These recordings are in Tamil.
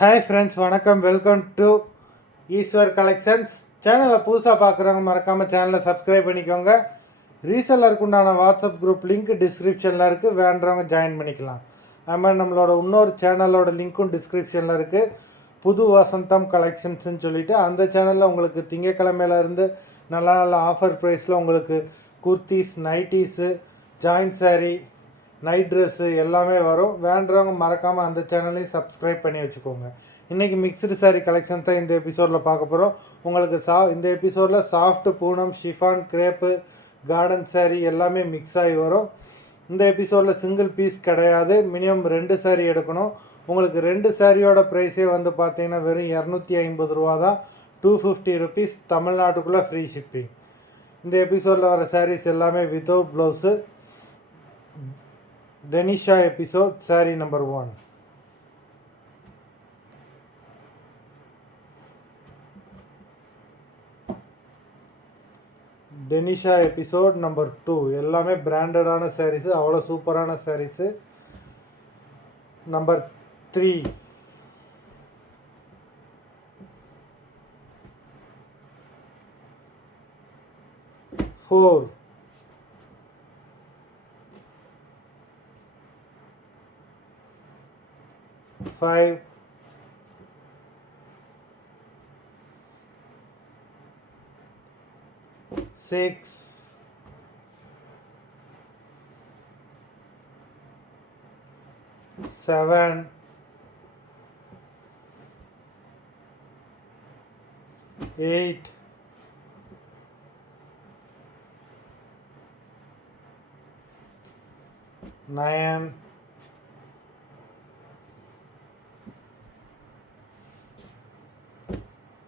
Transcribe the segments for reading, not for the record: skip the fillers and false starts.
ஹாய் ஃப்ரெண்ட்ஸ், வணக்கம். Welcome to Eswar collections. சேனலை புதுசாக பார்க்குறவங்க மறக்காமல் சேனலை சப்ஸ்கிரைப் பண்ணிக்கோங்க. ரீசெல்லருக்கு உண்டான வாட்ஸ்அப் குரூப் லிங்க் டிஸ்கிரிப்ஷனில் இருக்குது, வேண்டுறவங்க ஜாயின் பண்ணிக்கலாம். அது மாதிரி நம்மளோட இன்னொரு சேனலோட லிங்க்கும் டிஸ்கிரிப்ஷனில் இருக்குது, புது வசந்தம் கலெக்ஷன்ஸ்னு சொல்லிவிட்டு. அந்த சேனலில் உங்களுக்கு திங்கக்கிழமையிலேருந்து நல்ல நல்ல ஆஃபர் ப்ரைஸில் உங்களுக்கு kurtis, nighties, joint sari, night dress எல்லாமே வரும். வேண்டுறவங்க மறக்காமல் அந்த சேனலையும் சப்ஸ்கிரைப் பண்ணி வச்சுக்கோங்க. இன்றைக்கி மிக்ஸ்டு சாரீ கலெக்ஷன்ஸ் தான் இந்த எபிசோடில் பார்க்க போகிறோம். உங்களுக்கு இந்த எபிசோடில் soft, Poonam, chiffon, crepe, garden sari எல்லாமே மிக்ஸ் ஆகி வரும். இந்த எபிசோடில் சிங்கிள் பீஸ் கிடையாது, மினிமம் 2 சாரீ எடுக்கணும். உங்களுக்கு 2 சாரியோட ப்ரைஸே வந்து பார்த்தீங்கன்னா வெறும் 250 ரூபா தான். 250 ருபீஸ், தமிழ்நாட்டுக்குள்ளே ஃப்ரீ ஷிப்பிங். இந்த எபிசோடில் வர சாரீஸ் எல்லாமே without blouse. Denisha episode sari number 1. Denisha episode number 2 எல்லாமே பிராண்டடான சாரீஸு, அவ்வளோ சூப்பரான சாரீஸு. நம்பர் 3 4 5 6 7 8 9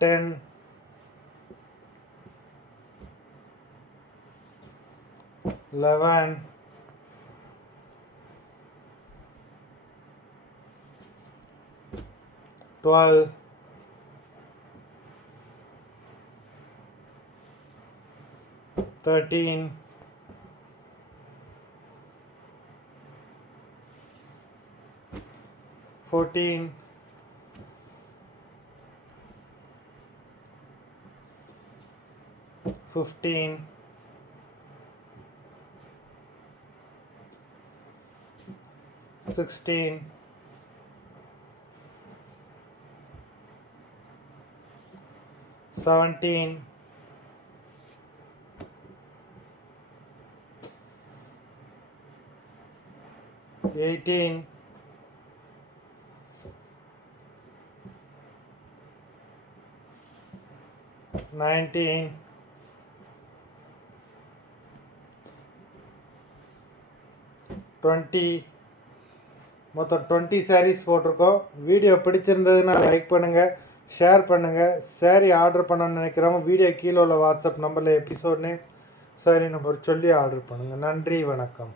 10 11 12 13 14 15 16 17 18 19 20 மொத்தம் 20 சாரீஸ் போட்டிருக்கோம். வீடியோ பிடிச்சிருந்ததுன்னா லைக் பண்ணுங்கள், ஷேர் பண்ணுங்கள். சாரீ ஆர்டர் பண்ணணும்னு நினைக்கிறவங்க வீடியோ கீழே உள்ள வாட்ஸ்அப் நம்பரில் எபிசோட் நேம், சாரீ நம்பர் சொல்லி ஆர்டர் பண்ணுங்கள். நன்றி, வணக்கம்.